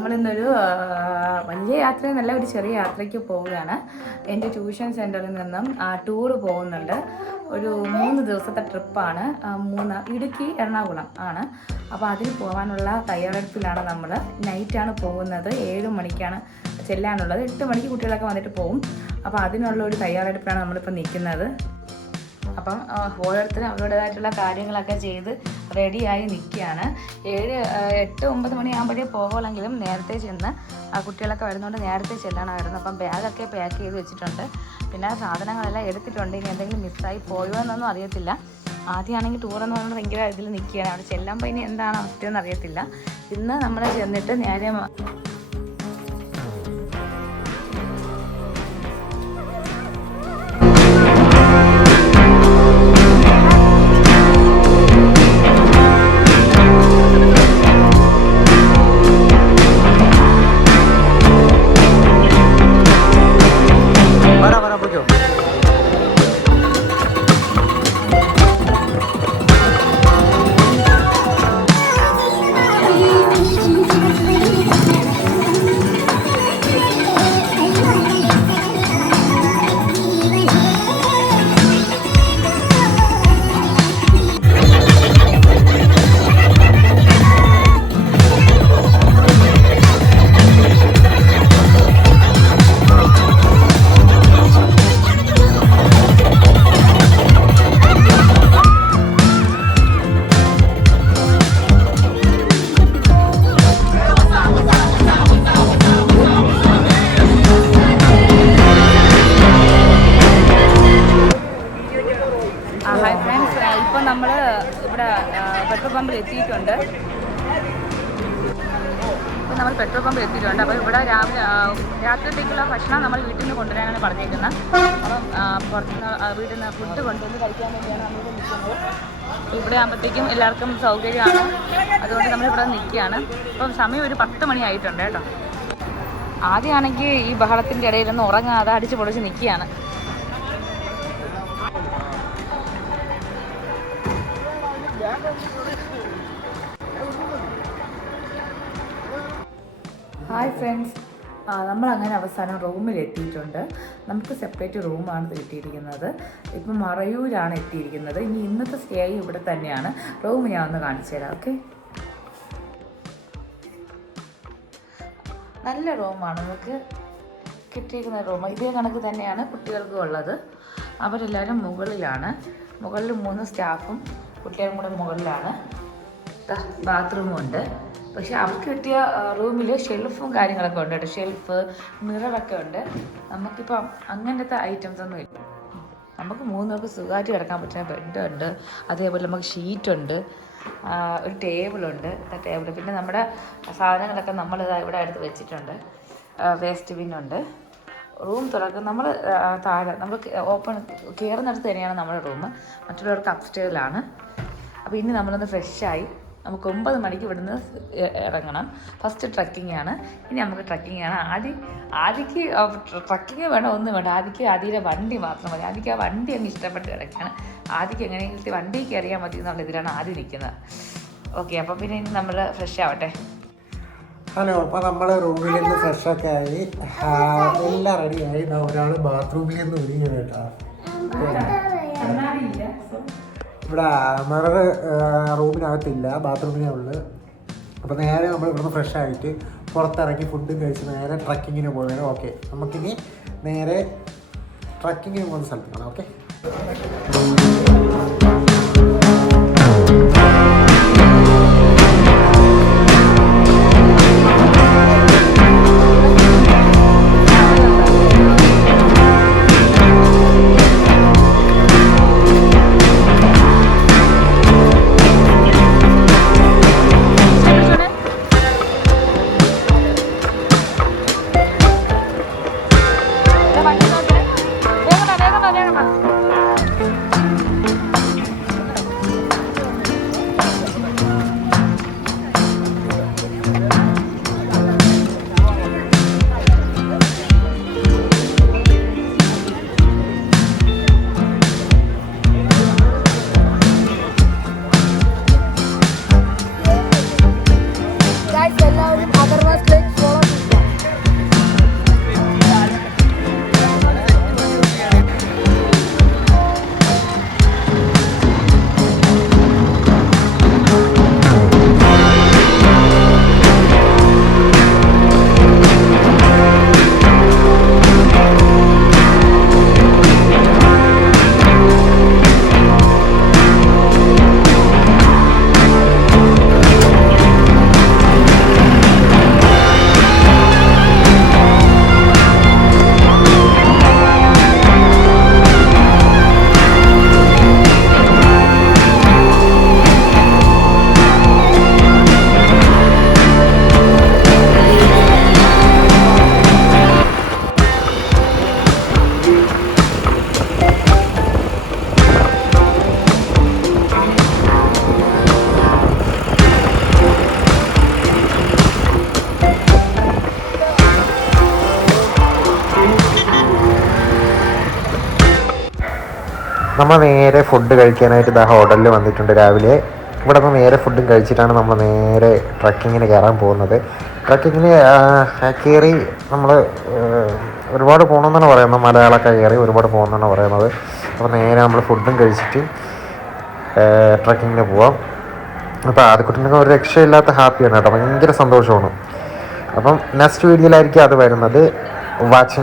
നമ്മളിന്നൊരു വലിയ യാത്രയെന്നല്ല, ഒരു ചെറിയ യാത്രയ്ക്ക് പോവുകയാണ്. എൻ്റെ ട്യൂഷൻ സെൻറ്ററിൽ നിന്നും ടൂറ് പോകുന്നുണ്ട്. ഒരു 3 ദിവസത്തെ ട്രിപ്പാണ്. ഇടുക്കി എറണാകുളം ആണ്. അപ്പോൾ അതിൽ പോകാനുള്ള തയ്യാറെടുപ്പിലാണ് നമ്മൾ. നൈറ്റാണ് പോകുന്നത്. 7 മണിക്കാണ് ചെല്ലാനുള്ളത്. 8 മണിക്ക് കുട്ടികളൊക്കെ വന്നിട്ട് പോകും. അപ്പോൾ അതിനുള്ള ഒരു തയ്യാറെടുപ്പിലാണ് നമ്മളിപ്പോൾ നിൽക്കുന്നത്. അപ്പം ഓരോരുത്തരും അവരുടേതായിട്ടുള്ള കാര്യങ്ങളൊക്കെ ചെയ്ത് റെഡിയായി നിൽക്കുകയാണ്. 8-9 മണിയാകുമ്പോഴേ പോകുമെങ്കിലും നേരത്തെ ചെന്ന് കുട്ടികളൊക്കെ വരുന്നതുകൊണ്ട് നേരത്തെ ചെല്ലണമായിരുന്നു. അപ്പം ബാഗൊക്കെ പാക്ക് ചെയ്ത് വെച്ചിട്ടുണ്ട്. പിന്നെ സാധനങ്ങളെല്ലാം എടുത്തിട്ടുണ്ട്. ഇനി എന്തെങ്കിലും മിസ്സായി പോയോ എന്നൊന്നും അറിയത്തില്ല. ആദ്യമാണെങ്കിൽ ടൂറെന്ന് പറഞ്ഞാൽ ഭയങ്കര ഇതിൽ നിൽക്കുകയാണ്. അവിടെ ചെല്ലുമ്പോൾ ഇനി എന്താണ് അവസ്ഥയെന്ന് അറിയത്തില്ല. ഇന്ന് നമ്മൾ ചെന്നിട്ട് നേരെ നമ്മൾ ഇവിടെ പെട്രോൾ പമ്പിൽ എത്തിയിട്ടുണ്ട്. ഇപ്പോൾ നമ്മൾ പെട്രോൾ പമ്പിൽ എത്തിയിട്ടുണ്ട്. അപ്പോൾ ഇവിടെ രാത്രിത്തേക്കുള്ള ഭക്ഷണം നമ്മൾ വീട്ടിൽ നിന്ന് കൊണ്ടുവരാനാണ് പറഞ്ഞേക്കുന്നത്. അപ്പം പുറത്തുനിന്ന് വീട്ടിൽ നിന്ന് ഫുഡ് കൊണ്ടുവന്ന് കഴിക്കാൻ വേണ്ടിയാണ് നമ്മളിവിടെ നിൽക്കുന്നത്. ഇവിടെ ആകുമ്പോഴത്തേക്കും എല്ലാവർക്കും സൗകര്യമാണ്. അതുകൊണ്ട് നമ്മളിവിടെ നിൽക്കുകയാണ്. ഇപ്പം സമയം ഒരു 10 മണി ആയിട്ടുണ്ട് കേട്ടോ. ആദ്യമാണെങ്കിൽ ഈ ബഹളത്തിൻ്റെ ഇടയിലൊന്നും ഉറങ്ങാതെ അടിച്ച് പൊളിച്ച് നിൽക്കുകയാണ്. ഹായ് ഫ്രണ്ട്സ്, നമ്മളങ്ങനെ അവസാനം റൂമിൽ എത്തിയിട്ടുണ്ട്. നമുക്ക് സെപ്പറേറ്റ് റൂമാണ് കിട്ടിയിരിക്കുന്നത്. ഇപ്പം മറയൂരാണ് എത്തിയിരിക്കുന്നത്. ഇനി ഇന്നത്തെ സ്റ്റേ ഇവിടെ തന്നെയാണ്. റൂം ഞാൻ ഒന്ന് കാണിച്ചു തരാം. ഓക്കെ, നല്ല റൂമാണ് നമുക്ക് കിട്ടിയിരിക്കുന്ന റൂം. ഇതേ കണക്ക് തന്നെയാണ് കുട്ടികൾക്കും ഉള്ളത്. അവരെല്ലാവരും മുകളിലാണ്. മുകളിൽ 3 സ്റ്റാഫും കുട്ടികളും കൂടെ മുകളിലാണ്. ബാത്റൂമും ഉണ്ട്. പക്ഷെ അവർക്ക് കിട്ടിയ റൂമിൽ ഷെൽഫും കാര്യങ്ങളൊക്കെ ഉണ്ട് കേട്ടോ. ഷെൽഫ്, മിററൊക്കെ ഉണ്ട്. നമുക്കിപ്പം അങ്ങനത്തെ ഐറ്റംസ് ഒന്നും ഇല്ല. നമുക്ക് 3 പേർക്ക് സുഖമായിട്ട് കിടക്കാൻ പറ്റുന്ന ബെഡുണ്ട്. അതേപോലെ നമുക്ക് ഷീറ്റുണ്ട്, ഒരു ടേബിളുണ്ട്. പിന്നെ നമ്മുടെ സാധനങ്ങളൊക്കെ നമ്മൾ ഇവിടെ എടുത്ത് വെച്ചിട്ടുണ്ട്. വേസ്റ്റ് ബിന്നുണ്ട്. റൂം തുറക്കും നമ്മൾ താഴെ നമ്മൾ ഓപ്പൺ കയറുന്നിടത്ത് തന്നെയാണ് നമ്മുടെ റൂം. മറ്റുള്ളവർക്ക് അപ്സ്റ്റേറിലാണ്. അപ്പോൾ ഇനി നമ്മളൊന്ന് ഫ്രഷായി നമുക്ക് 9 മണിക്ക് ഇവിടുന്ന് ഇറങ്ങണം. ഫസ്റ്റ് ട്രക്കിംഗ് ആണ്. ഇനി നമുക്ക് ട്രക്കിംഗ് ആണ്. ആദ്യക്ക് ട്രക്കിങ് വേണം, ഒന്നും വേണ്ട. ആദ്യയുടെ വണ്ടി മാത്രം മതി. ആദ്യക്ക് ആ വണ്ടി അങ്ങ് ഇഷ്ടപ്പെട്ട് കിടക്കുകയാണ്. ആദ്യക്ക് എങ്ങനെയെങ്കിലും വണ്ടി കയറിയാൽ മതി എന്നുള്ള ഇതിലാണ് ആദ്യം നിൽക്കുന്നത്. ഓക്കെ, അപ്പം പിന്നെ ഇനി നമ്മൾ ഫ്രഷ് ആവട്ടെ. ഹലോ, അപ്പോൾ നമ്മൾ റൂമിൽ നിന്ന് ഫ്രഷൊക്കെ ആയി എല്ലാം റെഡിയായി. ഒരാൾ ബാത്റൂമിൽ നിന്ന് ഒരുങ്ങി കേട്ടോ. ഇവിടെ മിറർ റൂമിനകത്തില്ല, ബാത്റൂമിനേ ഉള്ളു. അപ്പോൾ നേരെ നമ്മൾ ഇവിടുന്ന് ഫ്രഷ് ആയിട്ട് പുറത്തിറങ്ങി ഫുഡും കഴിച്ച് നേരെ ട്രക്കിങ്ങിന് പോവുകയാണ്. ഓക്കെ, നമുക്കിനി നേരെ ട്രക്കിങ്ങിന് പോകുന്ന സ്ഥലത്താണ്. ഓക്കെ, നമ്മൾ നേരെ ഫുഡ് കഴിക്കാനായിട്ട് ഇതാ ഹോട്ടലിൽ വന്നിട്ടുണ്ട് രാവിലെ. ഇവിടെ നിന്ന് നേരെ ഫുഡും കഴിച്ചിട്ടാണ് നമ്മൾ നേരെ ട്രക്കിങ്ങിന് കയറാൻ പോകുന്നത്. ട്രക്കിങ്ങിന് കയറി നമ്മൾ ഒരുപാട് പോകണമെന്നാണ് പറയുന്നത്. മലയാളമൊക്കെ കയറി ഒരുപാട് പോകുമെന്നാണ് പറയുന്നത്. അപ്പോൾ നേരെ നമ്മൾ ഫുഡും കഴിച്ചിട്ട് ട്രക്കിങ്ങിന് പോവാം. അപ്പോൾ ആദ്യക്കുട്ടിനൊക്കെ ഒരു രക്ഷയില്ലാത്ത ഹാപ്പിയാണ് കേട്ടോ, ഭയങ്കര സന്തോഷമാണ്. അപ്പം നെക്സ്റ്റ് വീഡിയോയിലായിരിക്കും അത് വരുന്നത്. വാച്ചിങ്.